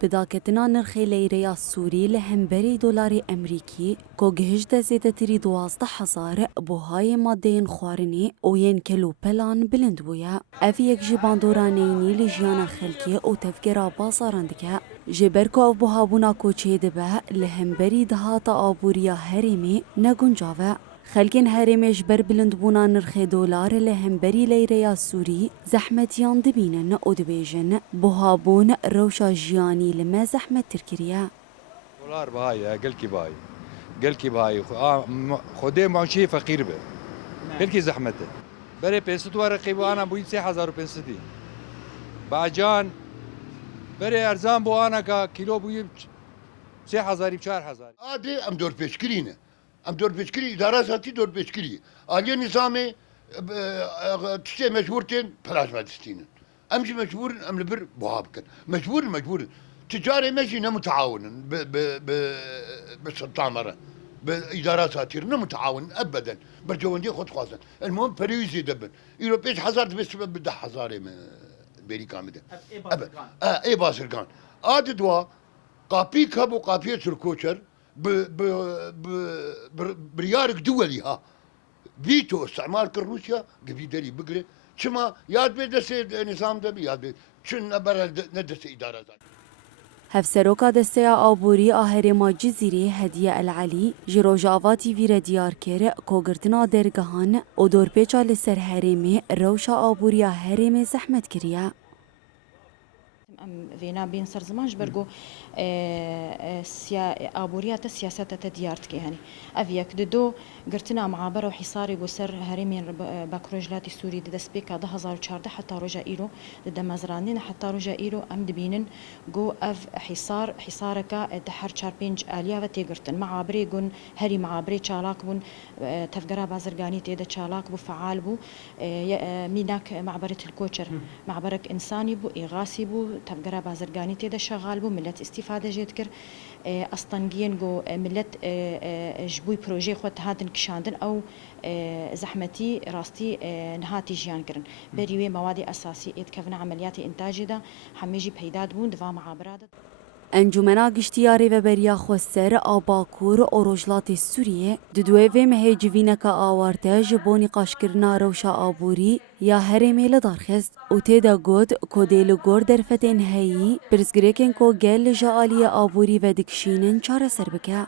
بداکتنا نرخی لیره سوری لهمبری دلاری امریکی که گهجت زیدتری 12,000 بوهای ماده خوارنی و ین کلو پلان بلند بویا. اف یک جباندورانینی لجیان خلکی و تفکر بازاراندکه جبر که اف بوهابونا کوچه دبه لهمبری دهات آبوریا هریمی نگنجاوه. خلکین هرمش بر بلند بونا نرخ دلار لهمبری لیره سوری زحمتیان دبینن و دبیجن بوهابون روشا جیانی لما زحمت ترکیه. دلار بهاي قل کی بهاي خودی معشی فقیر به قل کی زحمته برای 500 ورقی بو انا بو 3500 باجان برای ارزان بو انا کا کیلو بو 3000 4000 عادي ام دور بيشكرينه ام دور بيشكري اداره ذاتي دور بيشكري علي نظامي تشتي مجبورتين بلاش ما تستين امشي مجبور ام البر بوابك مجبور تجاري ماشي متعاون بالسلطان مره بادارات ذاتي متعاون ابدا برجوندي خد خاصه المهم بريوزي دبن يوروبيش حزارت بس بده حزاري امريكا مده ابدا اي بازرگان عاد دوا قابي كابو قابي تركوشر بريارك دولي ها فيتو استعمال روسيا قبي داري بقري شما ياد بدس نظام دبي ياد شن برا ندس اداره ذات هفسروکا دسته آبوری آهرما جزیره هدیه العلی جروجاواتی ویر دیار کر کوگرتنا درگهان و دورپیچا لسر هرمی روشا آبوری هرمی زحمت کریه. فينا بين صار زمان جبرجو آبوريات السياسة تديارت كهاني أفيك دو قرتنا معابرة وحصاري بسر هرمين باكروجلات السوري دسبيكا 2014 حتى رجع إيرو ضد مزرانين حتى رجع إيرو أم دبينن جو أف حصارك دحر شاربينج آليا وتيقرتن معابري جون هري معابري شالاك بون تفجرا بازرقاني تيدا شالاك بو فعال بو ميناك معبرة الكوتشر معبرك إنساني بو إغاثي بو تفجرا بازرگانی تیدا شغال بو ملت استفاده جد کر استانگین جو ملت جبوی پروژه خود هاتن کشاندن او زحمتی راستی نهاتی جیان کرن بریوی مواد اساسی اتکفن عملیات انتاجی دا همیجی پیداد بون دوا معابرات انجمنا گشتیاری و بریا خوستر آباکور و روجلات سوریه ددوی و مهیجوینک آوارته جبونی قاشکرنا روشا آبوری یا هرمی لدارخست و تیدا گود کدیل گور درفتین هایی برزگریکن کو گل جالی آبوری و دکشینن چاره سر بکه.